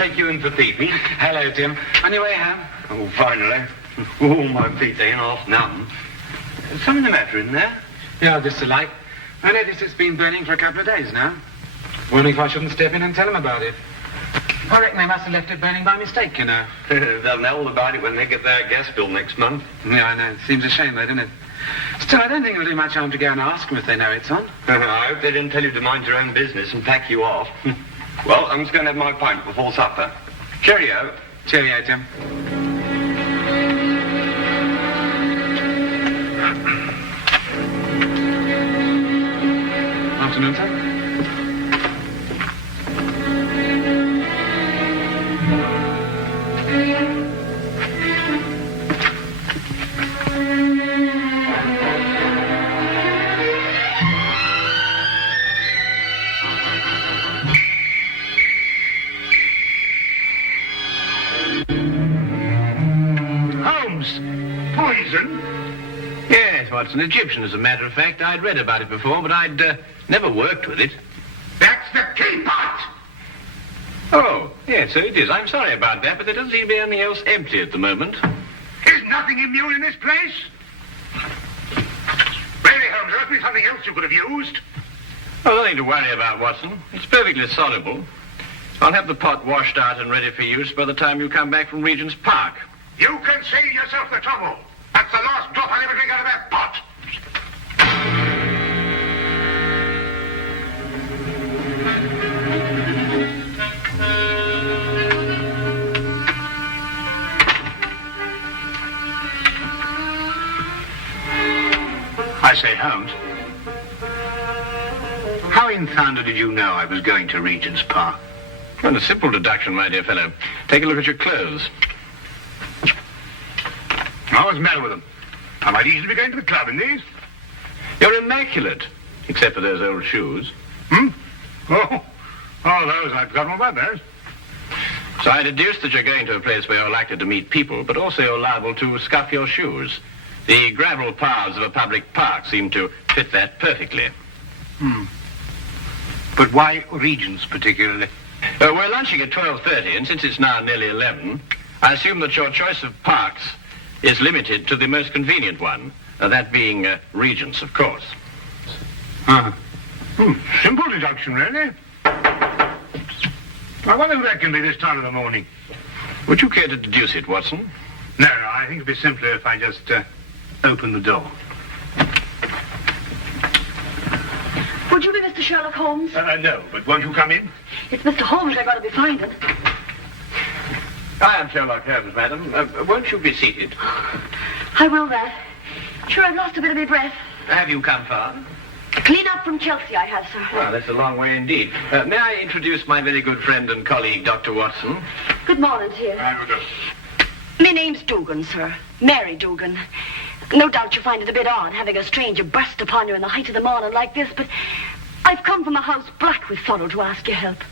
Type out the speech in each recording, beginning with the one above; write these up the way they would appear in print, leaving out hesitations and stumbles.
take you in for peeping. Hello, Tim. On your way home? Oh, finally. Oh, my feet ain't half numb. Something the matter in there? Yeah, just a light. I noticed it's been burning for a couple of days now. Wondering if I shouldn't step in and tell them about it. I reckon they must have left it burning by mistake, you know. They'll know all about it when they get their gas bill next month. Yeah, I know. Seems a shame, though, doesn't it? Still, I don't think it'll do much harm to go and ask them if they know it's on. I hope they didn't tell you to mind your own business and pack you off. Well, I'm just going to have my pint before supper. Cheerio. Cheerio, Tim. Afternoon, sir. Yes, Watson, Egyptian, as a matter of fact. I'd read about it before, but I'd never worked with it. That's the key part! Oh, yes, so it is. I'm sorry about that, but there doesn't seem to be anything else empty at the moment. Is nothing immune in this place? Really, Holmes, there must be something else you could have used. Oh, nothing to worry about, Watson. It's perfectly soluble. I'll have the pot washed out and ready for use by the time you come back from Regent's Park. You can save yourself the trouble. That's the last drop I'll ever drink out of that pot. I say, Holmes, how in thunder did you know I was going to Regent's Park? Well, a simple deduction, my dear fellow. Take a look at your clothes. Oh, what's the matter with them? I might easily be going to the club in these. You're immaculate, except for those old shoes. Oh, all those. I've forgotten all about those. So I deduced that you're going to a place where you're likely to meet people, but also you're liable to scuff your shoes. The gravel paths of a public park seem to fit that perfectly. But why Regent's particularly? We're lunching at 12:30, and since it's now nearly 11, I assume that your choice of parks is limited to the most convenient one, that being Regent's, of course. Simple deduction, really. I wonder who that can be this time of the morning. Would you care to deduce it, Watson? No, I think it'd be simpler if I just open the door. Would you be Mr. Sherlock Holmes? No, but won't you come in? It's Mr. Holmes I've got to be finding. I am Sherlock Holmes, madam. Won't you be seated? I will that. Sure, I've lost a bit of my breath. Have you come far? Clean up from Chelsea, I have, sir. Well, that's a long way indeed. May I introduce my very good friend and colleague, Dr. Watson? Good morning to you. I will. My name's Dugan, sir. Mary Dugan. No doubt you find it a bit odd having a stranger burst upon you in the height of the morning like this, but I've come from a house black with sorrow to ask your help.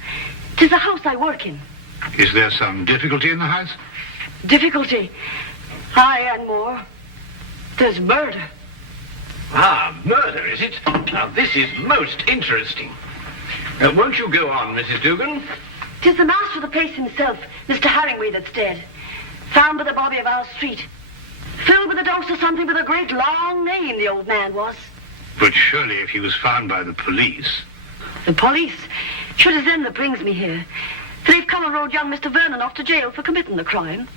'Tis the house I work in. Is there some difficulty in the house? Difficulty? Aye, and more. There's murder. Ah, murder, is it? Now, this is most interesting. Won't you go on, Mrs. Dugan? 'Tis the master of the place himself, Mr. Hammingway, that's dead. Found by the bobby of our street. Filled with a dose of something with a great long name, the old man was. But surely if he was found by the police... The police? Sure, 'tis them that brings me here. For they've come and rode young Mr. Vernon off to jail for committing the crime.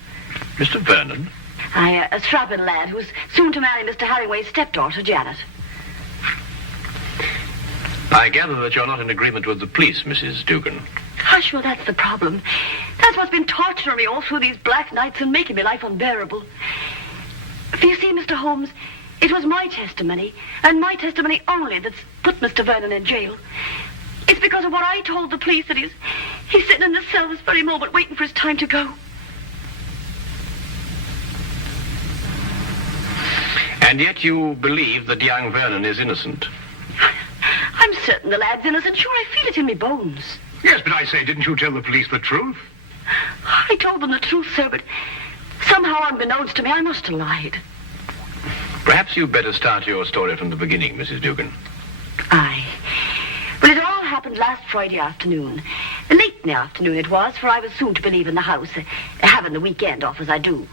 Mr. Vernon? Aye, a strapping lad who's soon to marry Mr. Hammingway's stepdaughter, Janet. I gather that you're not in agreement with the police, Mrs. Dugan. Hush, well, that's the problem. That's what's been torturing me all through these black nights and making my life unbearable. For you see, Mr. Holmes, it was my testimony, and my testimony only, that's put Mr. Vernon in jail. It's because of what I told the police that he's sitting in the cell this very moment waiting for his time to go. And yet you believe that young Vernon is innocent? I'm certain the lad's innocent. Sure, I feel it in my bones. Yes, but I say, didn't you tell the police the truth? I told them the truth, sir, but somehow, unbeknownst to me, I must have lied. Perhaps you'd better start your story from the beginning, Mrs. Dugan. Aye. Well, it all happened last Friday afternoon. Late in the afternoon it was, for I was soon to be leaving the house, having the weekend off as I do.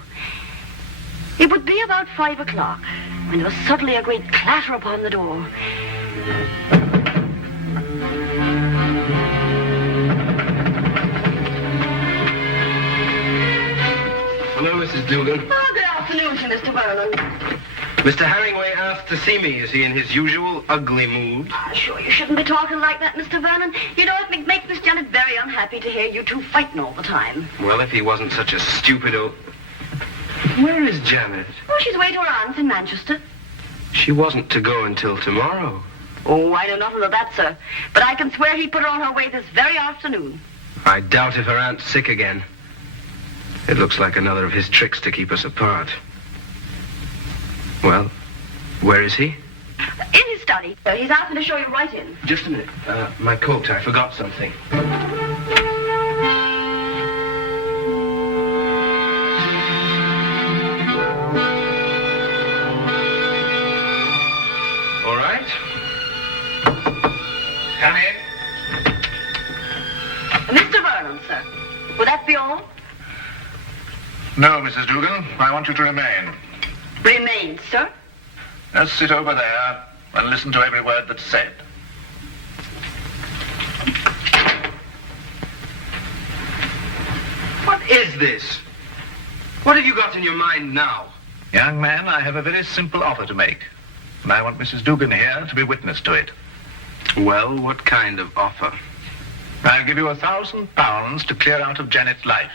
It would be about 5 o'clock when there was suddenly a great clatter upon the door. Hello, Mrs. Dugan. Oh, good afternoon to Mr. Vernon. Mr. Hammingway asked to see me. Is he in his usual ugly mood? Sure, you shouldn't be talking like that, Mr. Vernon. You know, it makes Miss Janet very unhappy to hear you two fighting all the time. Well, if he wasn't such a stupid old... Where is Janet? Oh, she's away to her aunt's in Manchester. She wasn't to go until tomorrow. Oh, I know nothing of that, sir. But I can swear he put her on her way this very afternoon. I doubt if her aunt's sick again. It looks like another of his tricks to keep us apart. Well, where is he? In his study. He's asked me to show you right in. Just a minute. My coat, I forgot something. All right. Come in. Mr. Vernon, sir. Would that be all? No, Mrs. Dugan. I want you to remain. Remain, sir. Just sit over there and listen to every word that's said. What is this? What have you got in your mind now? Young man, I have a very simple offer to make. And I want Mrs. Dugan here to be witness to it. Well, what kind of offer? I'll give you £1,000 to clear out of Janet's life.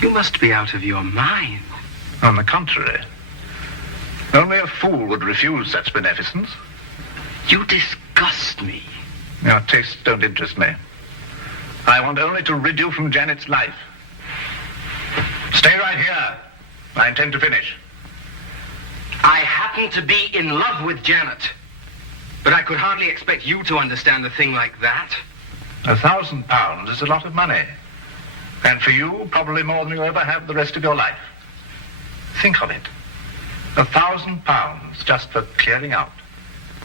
You must be out of your mind. On the contrary. Only a fool would refuse such beneficence. You disgust me. Your tastes don't interest me. I want only to rid you from Janet's life. Stay right here. I intend to finish. I happen to be in love with Janet. But I could hardly expect you to understand a thing like that. £1,000 is a lot of money. And for you, probably more than you'll ever have the rest of your life. Think of it. £1,000 just for clearing out.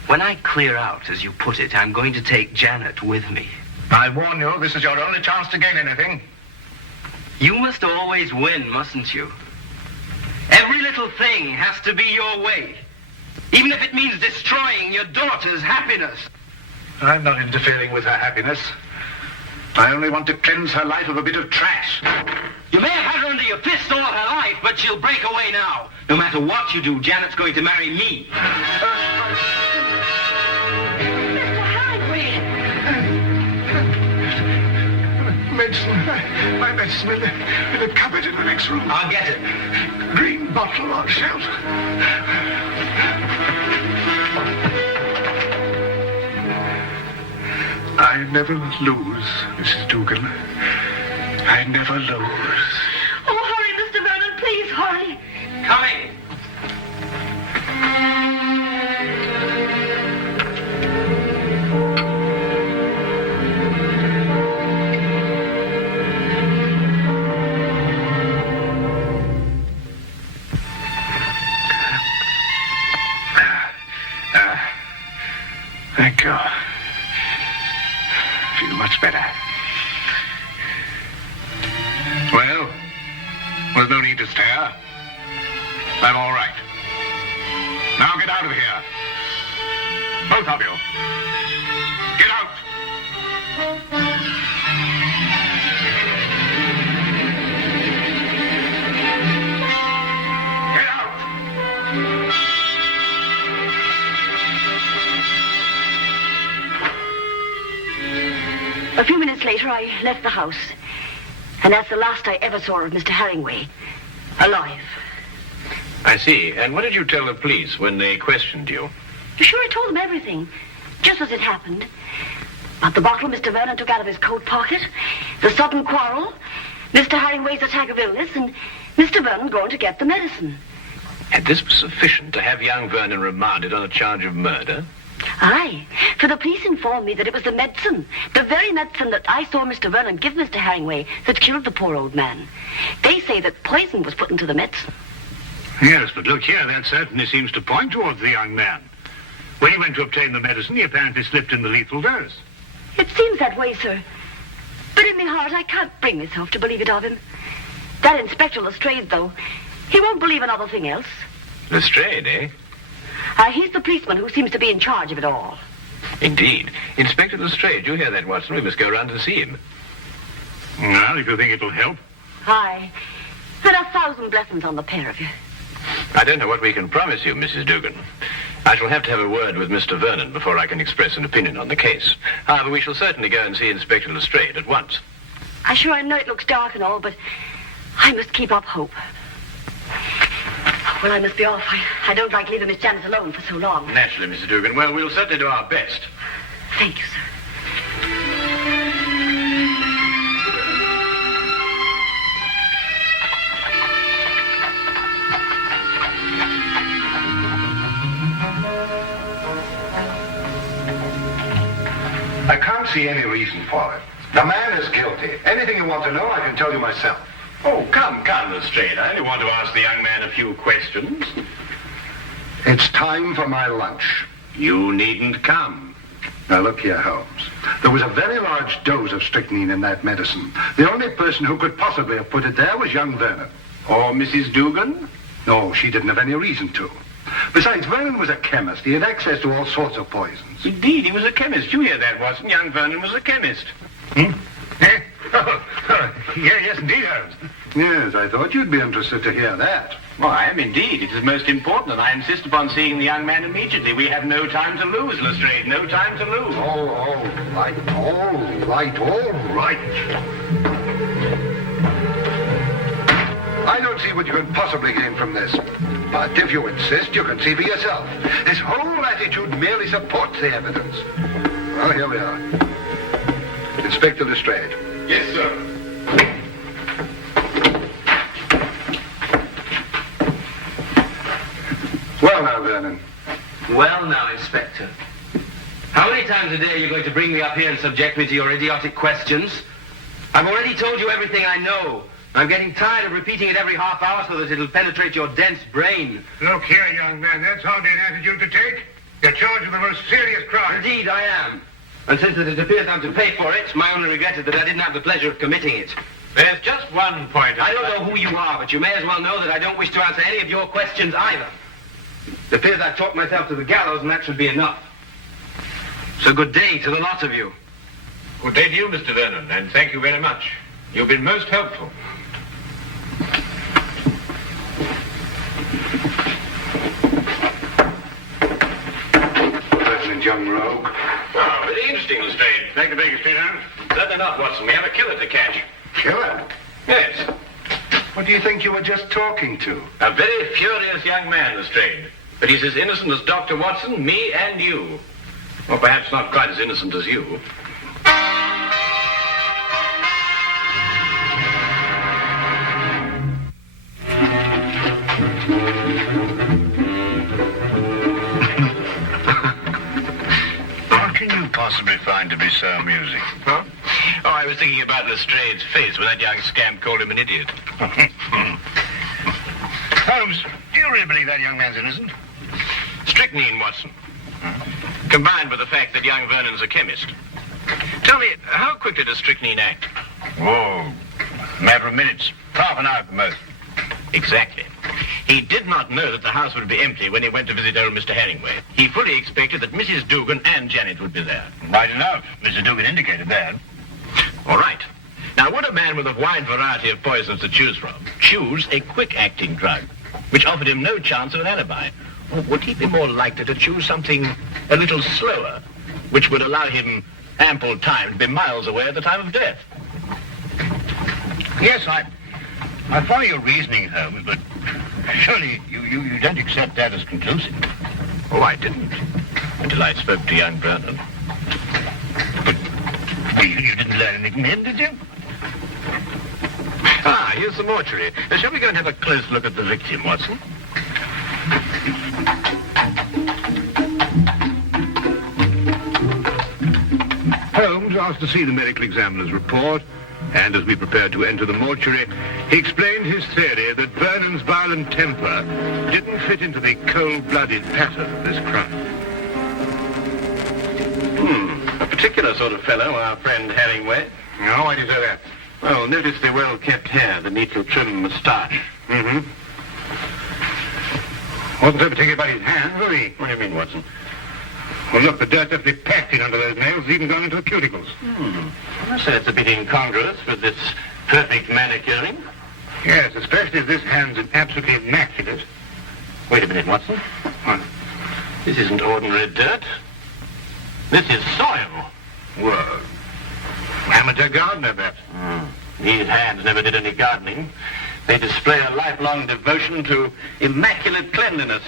When I clear out, as you put it, I'm going to take Janet with me. I warn you, this is your only chance to gain anything. You must always win, mustn't you? Every little thing has to be your way. Even if it means destroying your daughter's happiness. I'm not interfering with her happiness. I only want to cleanse her life of a bit of trash. You may have had her under your fist all her life, but she'll break away now. No matter what you do, Janet's going to marry me. Medicine. My medicine in the cupboard in the next room. I'll get it. Green bottle on shelf. I never lose, Mrs. Dugan. I never lose. Oh, hurry, Mr. Vernon, please, hurry. Coming. Thank you. Feel much better. Well, there's no need to stare. I'm all right. Now get out of here. Both of you. Get out. Get out. A few minutes later, I left the house. And that's the last I ever saw of Mr. Hammingway. Alive. I see. And what did you tell the police when they questioned you? Sure, I told them everything. Just as it happened. About the bottle Mr. Vernon took out of his coat pocket. The sudden quarrel. Mr. Hammingway's attack of illness. And Mr. Vernon going to get the medicine. And this was sufficient to have young Vernon remanded on a charge of murder? Aye, for the police informed me that it was the medicine, the very medicine that I saw Mr. Vernon give Mr. Hammingway, that killed the poor old man. They say that poison was put into the medicine. Yes, but look here, that certainly seems to point towards the young man. When he went to obtain the medicine, he apparently slipped in the lethal dose. It seems that way, sir. But in my heart, I can't bring myself to believe it of him. That Inspector Lestrade, though, he won't believe another thing else. Lestrade, eh? He's the policeman who seems to be in charge of it all. Indeed. Inspector Lestrade, you hear that, Watson? We must go round and see him. Well, if you think it'll help. Aye. And 1,000 blessings on the pair of you. I don't know what we can promise you, Mrs. Dugan. I shall have to have a word with Mr. Vernon before I can express an opinion on the case. However, we shall certainly go and see Inspector Lestrade at once. I know it looks dark and all, but I must keep up hope. Well, I must be off. I don't like leaving Miss Janice alone for so long. Naturally, Mrs. Dugan. Well, we'll certainly do our best. Thank you, sir. I can't see any reason for it. The man is guilty. Anything you want to know, I can tell you myself. Oh, come, Lestrade. I only want to ask the young man a few questions. It's time for my lunch. You needn't come. Now, look here, Holmes. There was a very large dose of strychnine in that medicine. The only person who could possibly have put it there was young Vernon. Or Mrs. Dugan? No, she didn't have any reason to. Besides, Vernon was a chemist. He had access to all sorts of poisons. Indeed, he was a chemist. You hear that, Watson? Young Vernon was a chemist. Eh? Yes, indeed, Holmes. Yes, I thought you'd be interested to hear that. Well, I am indeed. It is most important, and I insist upon seeing the young man immediately. We have no time to lose, Lestrade. No time to lose. All right. I don't see what you can possibly gain from this. But if you insist, you can see for yourself. This whole attitude merely supports the evidence. Well, here we are. Inspector Lestrade. Yes, sir. Well now, Vernon. Well now, Inspector. How many times a day are you going to bring me up here and subject me to your idiotic questions? I've already told you everything I know. I'm getting tired of repeating it every half hour so that it'll penetrate your dense brain. Look here, young man, that's hardly an attitude to take. You're charged with the most serious crime. Indeed, I am. And since it appears I'm to pay for it, my only regret is that I didn't have the pleasure of committing it. There's just one point. I don't know who you are, but you may as well know that I don't wish to answer any of your questions either. It appears I've talked myself to the gallows, and that should be enough. So good day to the lot of you. Good day to you, Mr. Vernon, and thank you very much. You've been most helpful. President Young Rogue. Oh, very interesting, Lestrade. Take the biggest, Peter. Certainly not, Watson. We have a killer to catch. Killer? Yes. What do you think you were just talking to? A very furious young man, Lestrade. But he's as innocent as Dr. Watson, me, and you. Or perhaps not quite as innocent as you. What can you possibly find to be so amusing? Huh? Oh, I was thinking about Lestrade's face when that young scamp called him an idiot. Holmes, do you really believe that young man's innocent? Strychnine, Watson. Combined with the fact that young Vernon's a chemist. Tell me, how quickly does strychnine act? Oh, a matter of minutes. Half an hour at the most. Exactly. He did not know that the house would be empty when he went to visit old Mr. Hammingway. He fully expected that Mrs. Dugan and Janet would be there. Right enough. Mr. Dugan indicated that. All right. Now, would a man with a wide variety of poisons to choose from choose a quick-acting drug, which offered him no chance of an alibi? Or would he be more likely to choose something a little slower, which would allow him ample time to be miles away at the time of death? Yes, I follow your reasoning, Holmes, but surely you don't accept that as conclusive. Oh, I didn't, until I spoke to young Vernon. But you didn't learn anything from him, did you? Ah, here's the mortuary. Shall we go and have a close look at the victim, Watson? Holmes asked to see the medical examiner's report, and as we prepared to enter the mortuary, he explained his theory that Vernon's violent temper didn't fit into the cold-blooded pattern of this crime. A particular sort of fellow, our friend Hammingway. No, why do you say that? Well, notice the well-kept hair, the neat little trim moustache. Mm-hmm. Wasn't so particular about his hands, was he? What do you mean, Watson? Well, look, the dirt definitely packed in under those nails, even gone into the cuticles. I say it's a bit incongruous with this perfect manicuring. Yes, especially as this hand's absolutely immaculate. Wait a minute, Watson. What? This isn't ordinary dirt. This is soil. Well, amateur gardener, perhaps. These hands never did any gardening. They display a lifelong devotion to immaculate cleanliness.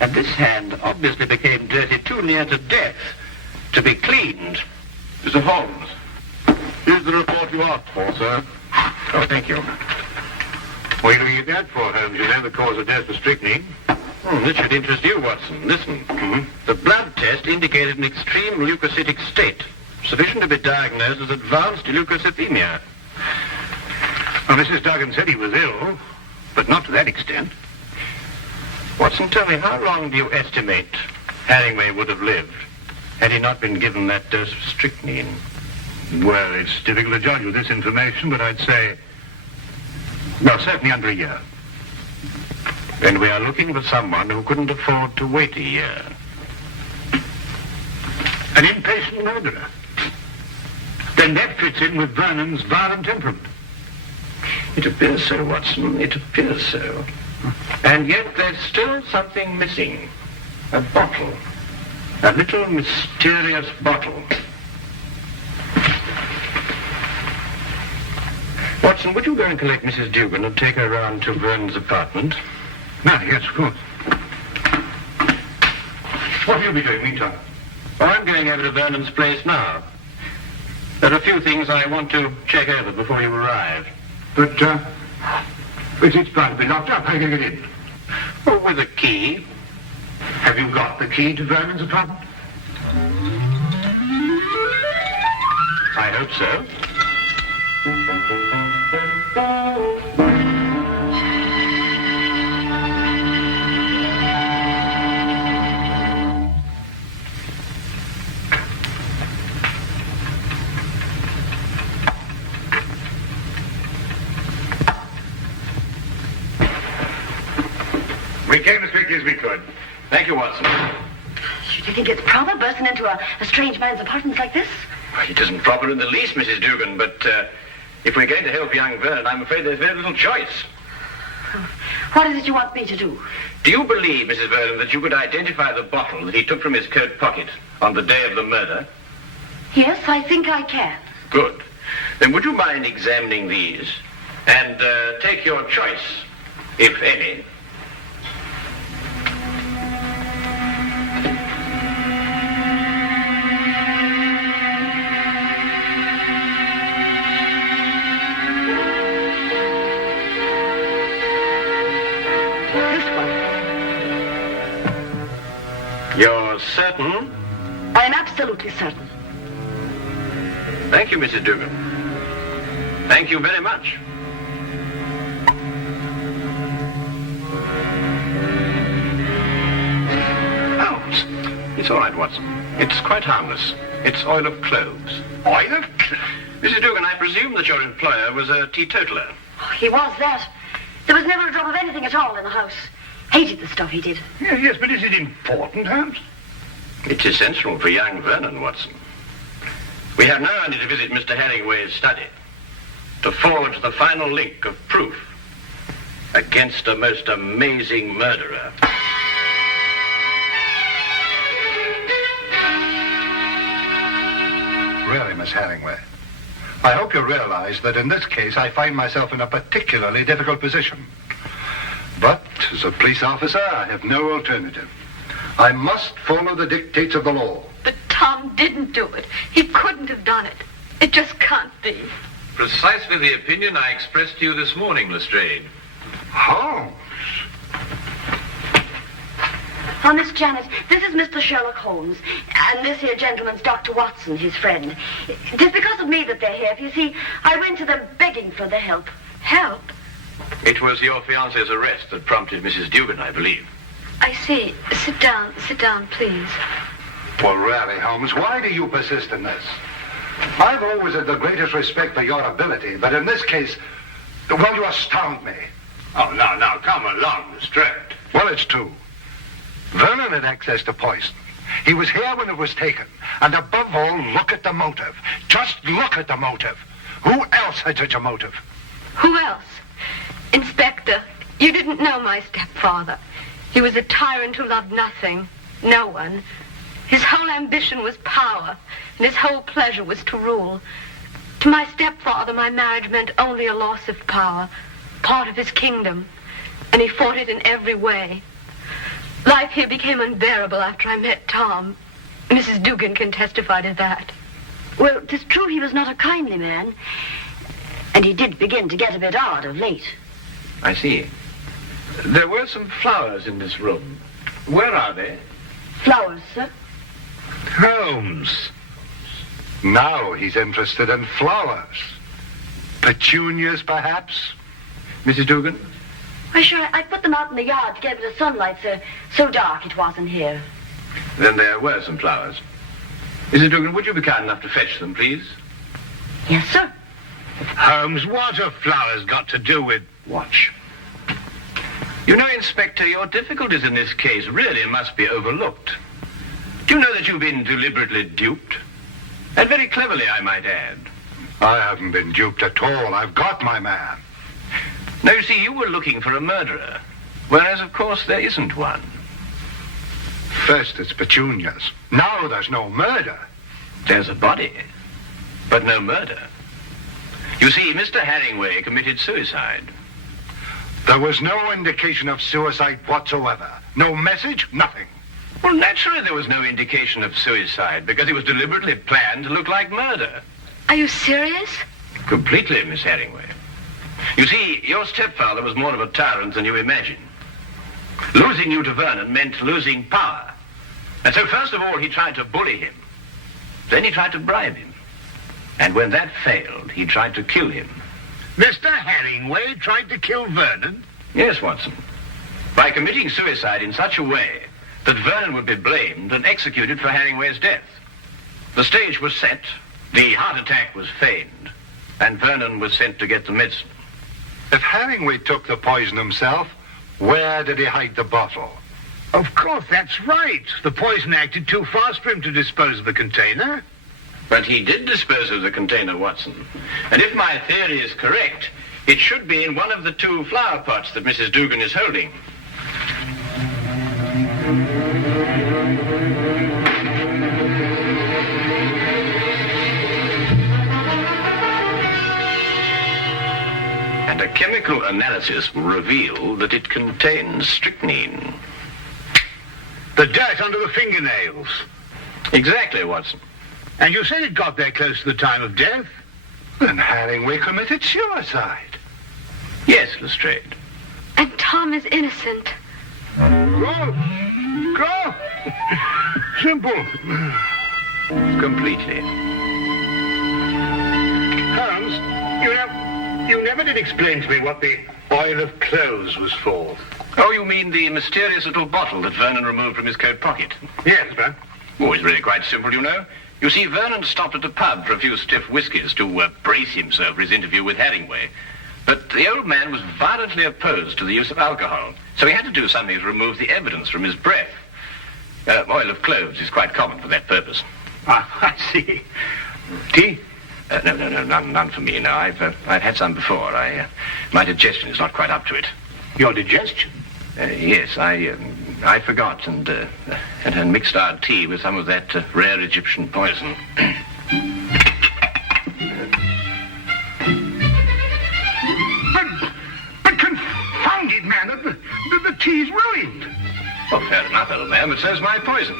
And this hand obviously became dirty too near to death to be cleaned. Mr. Holmes, here's the report you asked for, sir. Oh, thank you. What are you looking at that for, Holmes? You know the cause of death was strychnine. This should interest you, Watson. Listen. The blood test indicated an extreme leukocytic state, sufficient to be diagnosed as advanced leukocythemia. Well, Mrs. Duggan said he was ill, but not to that extent. Watson, tell me, how long do you estimate Hammingway would have lived had he not been given that dose of strychnine? Well, it's difficult to judge with this information, but I'd say, well, certainly under a year. Then we are looking for someone who couldn't afford to wait a year. An impatient murderer. Then that fits in with Vernon's violent temperament. It appears so, Watson. It appears so. And yet there's still something missing. A bottle. A little mysterious bottle. Watson, would you go and collect Mrs. Dugan and take her round to Vernon's apartment? No, yes, of course. What will you be doing meantime? Oh, I'm going over to Vernon's place now. There are a few things I want to check over before you arrive. But, it's bound to be locked up. How are you going to get in? Oh, with a key. Have you got the key to Vernon's apartment? I hope so. We came as quickly as we could. Thank you, Watson. Do you think it's proper bursting into a strange man's apartment like this? Well, it isn't proper in the least, Mrs. Dugan, but if we're going to help young Vernon, I'm afraid there's very little choice. What is it you want me to do? Do you believe, Mrs. Vernon, that you could identify the bottle that he took from his coat pocket on the day of the murder? Yes, I think I can. Good. Then would you mind examining these and take your choice, if any? You're certain? I'm absolutely certain. Thank you, Mrs. Dugan. Thank you very much. Holmes. It's all right, Watson. It's quite harmless. It's oil of cloves. Oil of cloves? Mrs. Dugan, I presume that your employer was a teetotaler. Oh, he was that. There was never a drop of anything at all in the house. Hated the stuff he did. Yes, but is it important, Holmes? It's essential for young Vernon, Watson. We have now only to visit Mr. Hammingway's study to forge the final link of proof against a most amazing murderer. Really, Miss Hammingway, I hope you realize that in this case I find myself in a particularly difficult position. But as a police officer, I have no alternative. I must follow the dictates of the law. But Tom didn't do it. He couldn't have done it. It just can't be. Precisely the opinion I expressed to you this morning, Lestrade. Holmes? Oh, Miss Janet, this is Mr. Sherlock Holmes. And this here gentleman's Dr. Watson, his friend. It's because of me that they're here. You see, I went to them begging for their help. Help? It was your fiance's arrest that prompted Mrs. Dugan, I believe. I see. Sit down, please. Well, really, Holmes, why do you persist in this? I've always had the greatest respect for your ability, but in this case, well, you astound me. Oh, now, come along, Lestrade. Well, it's true. Vernon had access to poison. He was here when it was taken. And above all, look at the motive. Just look at the motive. Who else had such a motive? Who else? Inspector, you didn't know my stepfather. He was a tyrant who loved nothing, no one. His whole ambition was power, and his whole pleasure was to rule. To my stepfather, my marriage meant only a loss of power, part of his kingdom, and he fought it in every way. Life here became unbearable after I met Tom. Mrs. Dugan can testify to that. Well, 'tis true he was not a kindly man, and he did begin to get a bit odd of late. I see. There were some flowers in this room. Where are they? Flowers, sir? Holmes. Now he's interested in flowers. Petunias, perhaps? Mrs. Dugan? Why, sure, I put them out in the yard to get a bit of sunlight, sir. So dark it wasn't here. Then there were some flowers. Mrs. Dugan, would you be kind enough to fetch them, please? Yes, sir. Holmes, what have flowers got to do with... Watch. You know, Inspector, your difficulties in this case really must be overlooked. Do you know that you've been deliberately duped? And very cleverly, I might add. I haven't been duped at all. I've got my man. Now, you see, you were looking for a murderer, whereas, of course, there isn't one. First it's petunias. Now there's no murder. There's a body, but no murder. You see, Mr. Hammingway committed suicide. There was no indication of suicide whatsoever. No message, nothing. Well, naturally there was no indication of suicide, because it was deliberately planned to look like murder. Are you serious? Completely, Miss Hammingway. You see, your stepfather was more of a tyrant than you imagine. Losing you to Vernon meant losing power. And so first of all, he tried to bully him. Then he tried to bribe him. And when that failed, he tried to kill him. Mr. Hammingway tried to kill Vernon? Yes, Watson. By committing suicide in such a way that Vernon would be blamed and executed for Hammingway's death. The stage was set, the heart attack was feigned, and Vernon was sent to get the medicine. If Hammingway took the poison himself, where did he hide the bottle? Of course, that's right. The poison acted too fast for him to dispose of the container. But he did dispose of the container, Watson. And if my theory is correct, it should be in one of the two flower pots that Mrs. Dugan is holding. And a chemical analysis will reveal that it contains strychnine. The dirt under the fingernails. Exactly, Watson. And you said it got there close to the time of death? Then Hammingway committed suicide. Yes, Lestrade. And Tom is innocent. Go! Simple. Completely. Holmes, you never did explain to me what the oil of clothes was for. Oh, you mean the mysterious little bottle that Vernon removed from his coat pocket? Yes, sir. Oh, it's really quite simple, you know. You see, Vernon stopped at a pub for a few stiff whiskies to brace himself for his interview with Hammingway. But the old man was violently opposed to the use of alcohol, so he had to do something to remove the evidence from his breath. Oil of cloves is quite common for that purpose. Ah, I see. Tea? No, none for me. No, I've had some before. My digestion is not quite up to it. Your digestion? Yes, I forgot and mixed our tea with some of that rare Egyptian poison. But confound it, man, the tea's ruined. Oh, fair enough, old man, but so's my poison.